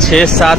6-7